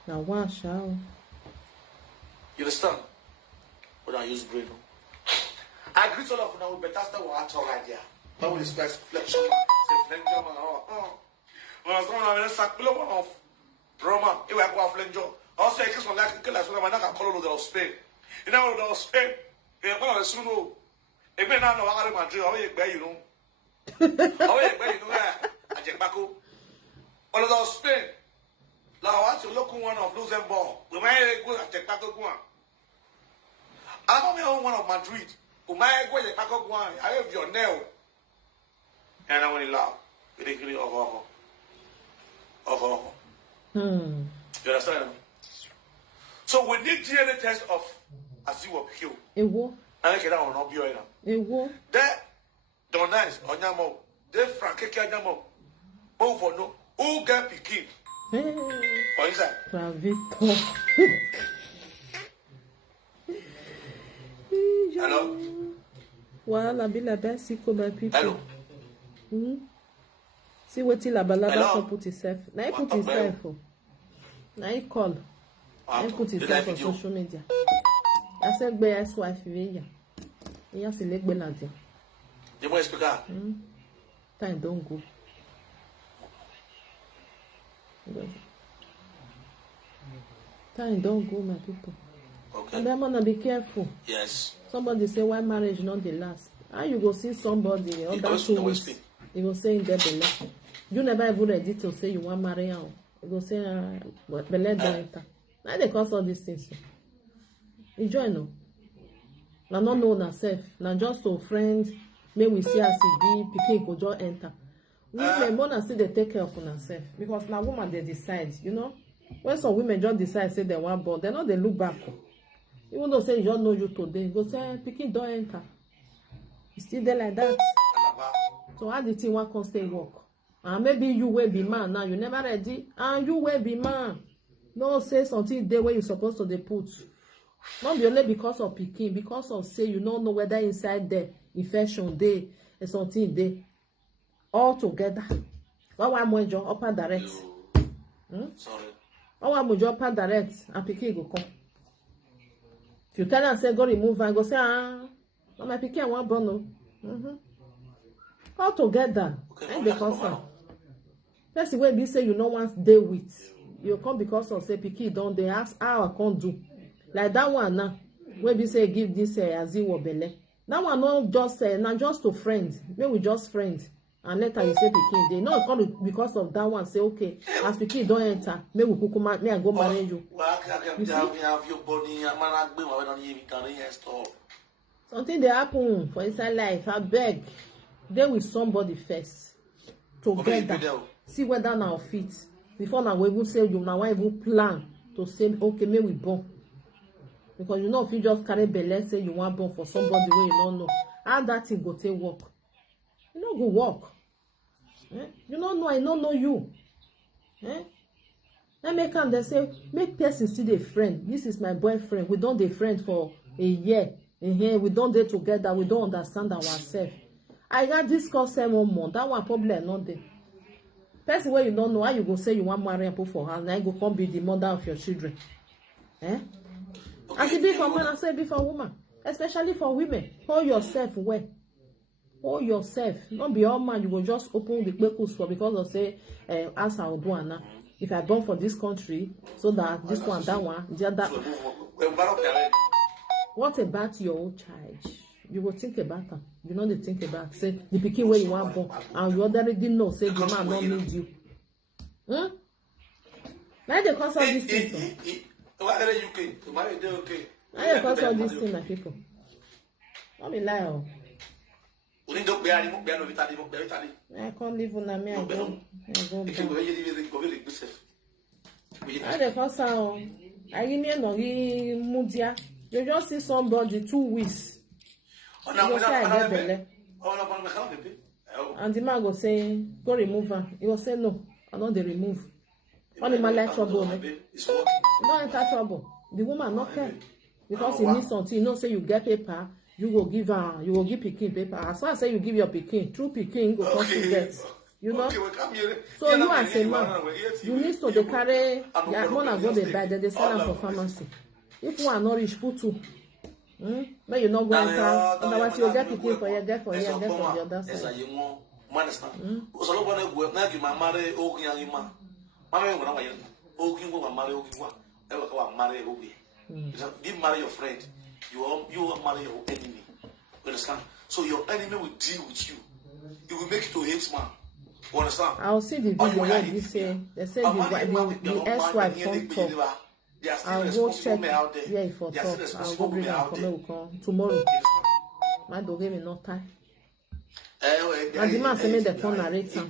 Now wash out. You understand? But I use brain. I greet all of you now with better stuff with our idea. That will display flexion. When I was going to sack below of Roma, you were going to flenjo. Also, I guess on like a class when I'm not a color of Spain. You know, of Spain, they are going to soon know. If they not know how to Madrid, how you bear, you know. How you bear, you know, Ajebor. All of those Spain. Now, I want to look one of Luxembourg. We might go at Ajebor. I'm only one of Madrid. We might go at Ajebor. I have your nail. And I want to laugh. With a degree of You understand? So we need DNA test of Ajebor kill. Ewo. I can't not be right now. Ewo. That don't nice on Yamo. They Frank Yamo. Oh, for no. Who get picking? What is that? Victor. Hello? Voilà, be la best see my people. Hello? See what la balaba Hello? can put himself. Now he put himself. Now he call. Now he put himself on social media. I said, "Be his wife, Veya." He has to leg Benadia. The boy speaker. Time don't go. Time don't go, my people. Okay. And I'm gonna be careful. Yes. Somebody say why marriage not the last. How you go see somebody other 2 weeks? You go say in there belle. You never even ready to say you want marry her. You go say belle don't enter. Now they cause all these things. You join no. Now not know yourself. Now just to friend. May we see as it be. Pikin go just enter. Women more still they take care of themselves because now woman they decide. You know. When some women just decide say they want born, they know they look back. Even though say you don't know you today, go say pikin don't enter. You still there like that. So how the thing want constant work? And maybe you will be man now, you never ready, and you will be man. No say something there where you supposed to they put. Not be only because of pikin, because of say you don't know whether inside there infection there and something there. All together. Why more job upper direct? Sorry. Why more job upper direct and pikin go come. If you tell them say go remove and go say my pikin want born no. All together. And because of first way be say you no want day with. You come because of say pikin don't they ask how I can't do. Like that one now. When we say give this Ajebor belle. That one not just not just to friends. Maybe we just friends. And later you say pikin they not come because of that one say okay as pikin don't enter maybe we kukuma may I go marry you. Something they happen for inside life. I beg they with somebody first together see whether now fit before now we even say you now even plan to say okay may we born because you know if you just carry belle say you want born for somebody where you don't know how that thing go take work. You know go work. You don't know I don't know you. And make them they say make person see the friend. This is my boyfriend. We don't be friends for a year. We don't date together. We don't understand ourselves. I got discuss 1 month. That one probably not there. Person where you don't know how you go say you want marry and put for her, and I go come be the mother of your children. Okay, as it be for man, I say be for woman, especially for women. Hold yourself well. Hold yourself. Not be all man. You go just open the bekus for because of say as I do now. If I born for this country, so that this one, that one, the other. What about your own child? You will think about them. You know they think about say the pikin where you want born, and you already know say the man don't need you. Now they cause all these things. Now they cause all these things, my people. Don't be lie. I can't live on me. I go I dey cause I give me no mudia. You just see somebody 2 weeks. You go say I get belle. And the man go say, go remove her. He go say no, I don't dey remove. Only man like trouble. You don't enter trouble. The woman not care. Because he needs something. You know, say you get paper, you go give her, you go give pikin paper. As far as say you give your pikin, true pikin go cost you debt. You know? So you as a man, you need to carry your money go dey buy, then they sell them for pharmacy. If you are not rich, put two. But you not go enter. Otherwise you get pikin for your get for here, get for the other side. Didn't marry your friend, you will marry your enemy. You understand? So your enemy will deal with you. You will make it to hate man. You understand? I'll see the video where they say the ex-wife come talk. I'll go check yeah for talk. I'll go bring her come tomorrow. My dog gave me no time. And the man say me the phone narrate him.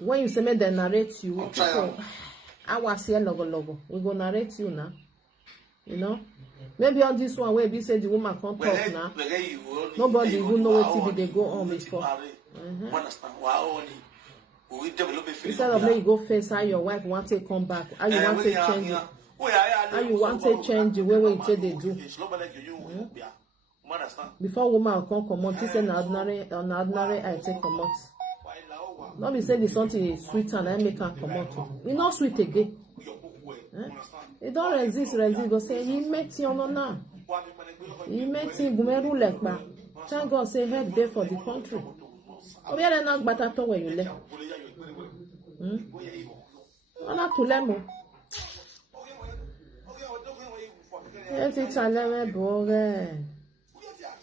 When you say me they narrate you, people, I was here logo. We go narrate you now. You know? Maybe on this one where we say the woman can't talk now. Nobody even know what they go on before. Instead of you go face how your wife want to come back, how you want to change it. How you want to change the way you say they do. Before woman come out, this is an ordinary I take come out. Not be say the something is sweet and I make her come out. It's not sweet again. It don't resist. Go say he met you on now. He met him gumeru lekba. Thank God say help there for the country. Obi are not better to where you left. Ona to lemo.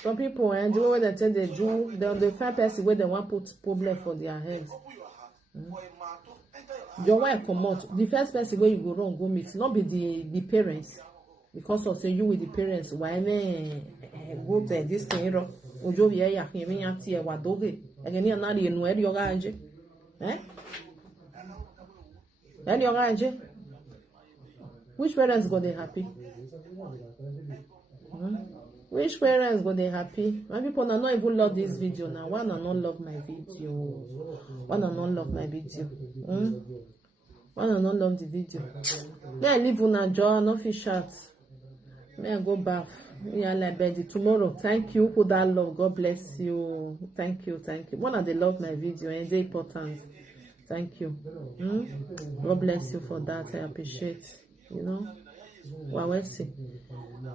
Some people and the way they say they do, they find person where they want put problem for their hands. Your wife come out. The first person where you go wrong go meet, not be the parents. Because of say you with the parents, why me go to this thing ro. Ojo bi ya kin mi yan ti e wa doge. Again you na re nu e ri oga anje. Any oga anje? Which parents go they happy? Which parents go they happy? My people not even love this video now. Why not love my video? Why not love my video? Why not love the video? May I live on a jaw, no fish shot. May I go bath? Me I like bed tomorrow. Thank you for that love. God bless you. Thank you. One of they love my video and they important. Thank you. God bless you for that. I appreciate. You know. Well, we'll see.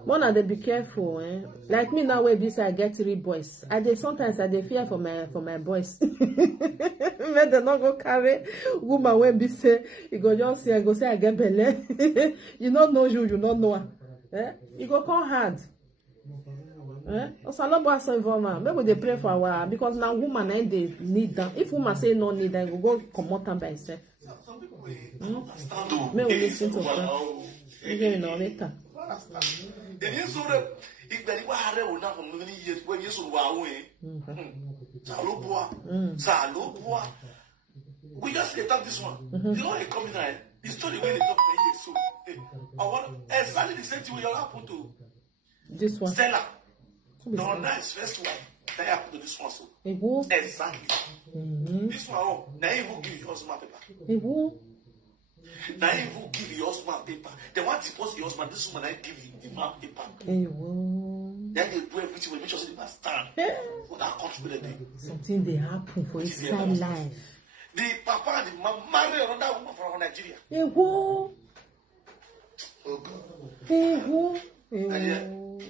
One of they be careful, Like me now, where this I get 3 boys. Sometimes I fear for my boys. When they not go carry woman when be say you go just say I get belle. You don't know you don't know her. You go come hard. Maybe they pray for our because now woman they need them. If woman say no need them, go come out by itself. May we listen to her. You know later. We just get up this one. You know they come in there. It's still the way they talk so. I want exactly the same thing will happen to this one. Stella. The nice first one. That happened to this one so. Exactly. This one, now you will give your husband paper. Now you will give your husband paper. They want to post your husband. This woman I give you the man paper. Then they do everything. We make sure they must stand for that country. Something they happen for inside life. The papa and the mama marry another woman from Nigeria.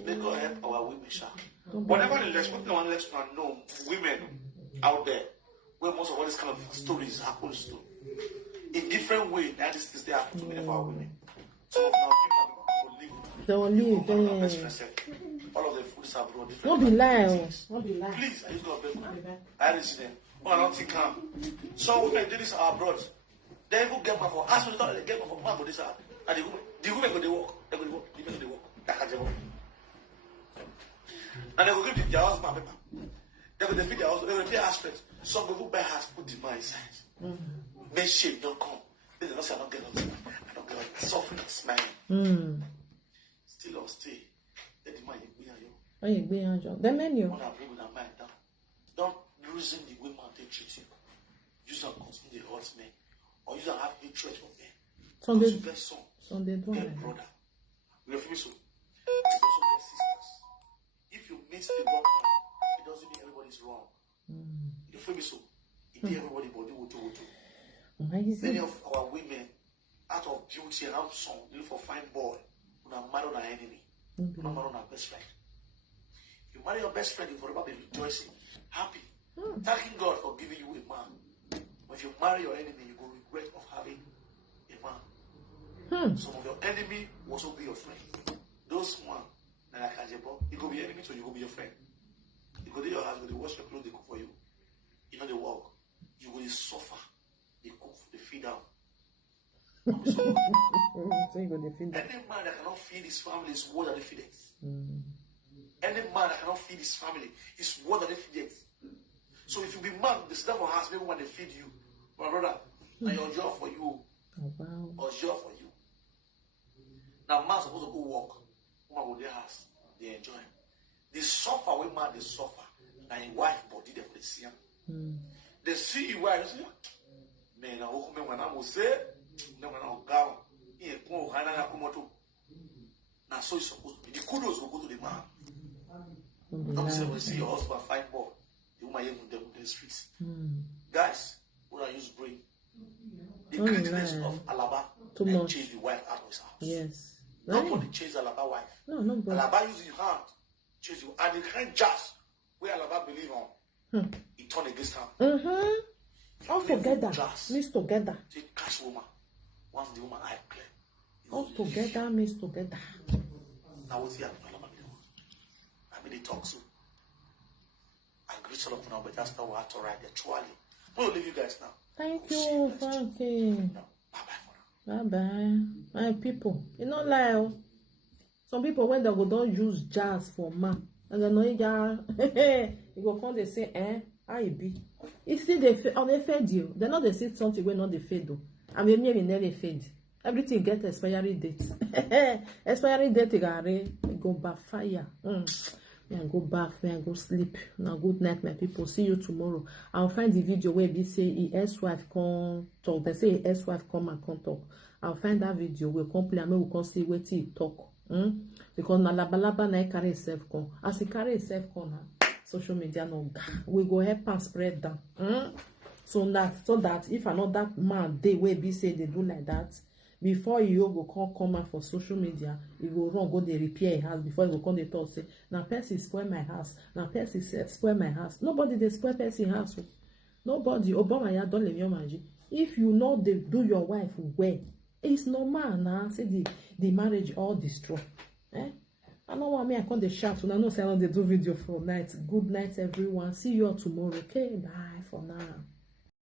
May God help our women, sir. Whatever the respect one lets man know, women out there, where most of all these kind of stories happens to. In different ways, that is they happen to many of our women. So now people live They will leave. All of the food is abroad. Don't be lie. Don't be lie. Please, I just got a beg. I didn't see them. Oh, I don't think so women do this abroad. They go get my for ask me they get my for man for this and the women go they walk. They go they walk. The men they walk. That Ajebor. And they go give their husband paper. They go they feed their husband. They go pay aspect. Some go buy house, put the man inside. Make shape don't come. They don't say I don't get nothing. I don't get nothing. Suffering and smiling. Still on stay. Let the man be on you. Oh, you be on job. The menu. When I bring that mind down, don't losing the women they treat you. Use and continue the hurt men, or use and have hatred for them. Sunday, get son, Sunday, get brother. We have so. You also get sisters. If you mix the wrong one, it doesn't mean everybody's wrong. You feel me so? It did everybody body woto. Many of our women, out of beauty and handsome, look for fine boy, who are married on our enemy, who are married on our best friend. You marry your best friend, you forever be rejoicing, happy, thanking God for giving you a man. But if you marry your enemy, you will regret of having a man. Some of your enemy will also be your friend. Those one, like Ajebor, you go be your enemy, so you go be your friend. You go to your house, you go to wash your clothes, they cook for you. You know they work. You will suffer. They cook, they feed out. So you go to feed any man that cannot feed his family is what that they feed it. Any man that cannot feed his family is what that they feed it. So if you be man, the stuff of house, maybe when they feed you, my brother, and your job for you, or job for you. Now man supposed to go work, woman go their house, they enjoy. They suffer when man they suffer. Now your wife body they for the see him. They see you wife, they say, man, I hope when I will say, no man I'll go. He go hana na kumoto. Now so it's supposed to be. The kudos will go to the man. Don't say when you see your husband fight ball. You might even them in the streets. Guys, when I use brain, the greatness of Alaba and chase the wife out of his house. Yes. Nobody chase Alaba wife. No, nobody. Alaba using his hand, chase you. And the kind jazz where Alaba believe on, he turn against her. All together. Mix together. They catch woman. Once the woman eye clear. All together, mix together. Now what's here? Alaba I mean they talk so. I greet all of you now, but that's not what I have to write actually. We'll leave you guys now. Thank you, Frankie. No, bye-bye for now. Bye-bye. My people. You know lie. Some people when they go don't use jazz for man. And they know you go come they say, how it be? If see they fed you, they know they see something when not they fed though. I mean maybe never fed. Everything get expiry date. Expiry date go backfire. I go bath, I go sleep. Now good night, my people. See you tomorrow. I'll find the video where they say his ex-wife come talk. They say his ex-wife come and come talk. I'll find that video. We'll come play and we'll come see what he talk. Because na labalaba na carry himself come. As he carry himself come now, social media no we go help and spread down. So that if another man they will be say they do like that. Before you go come out for social media, you go run go they repair a house before you go come they talk say now person spoil my house, now person spoil my house. Nobody they spoil person house. Nobody. Obama ya don't let me imagine. If you know they do your wife well, it's normal now. Say the marriage all destroy. I don't want me I come the shout. I know say I don't they do video for night. Good night everyone. See you all tomorrow. Okay, bye for now.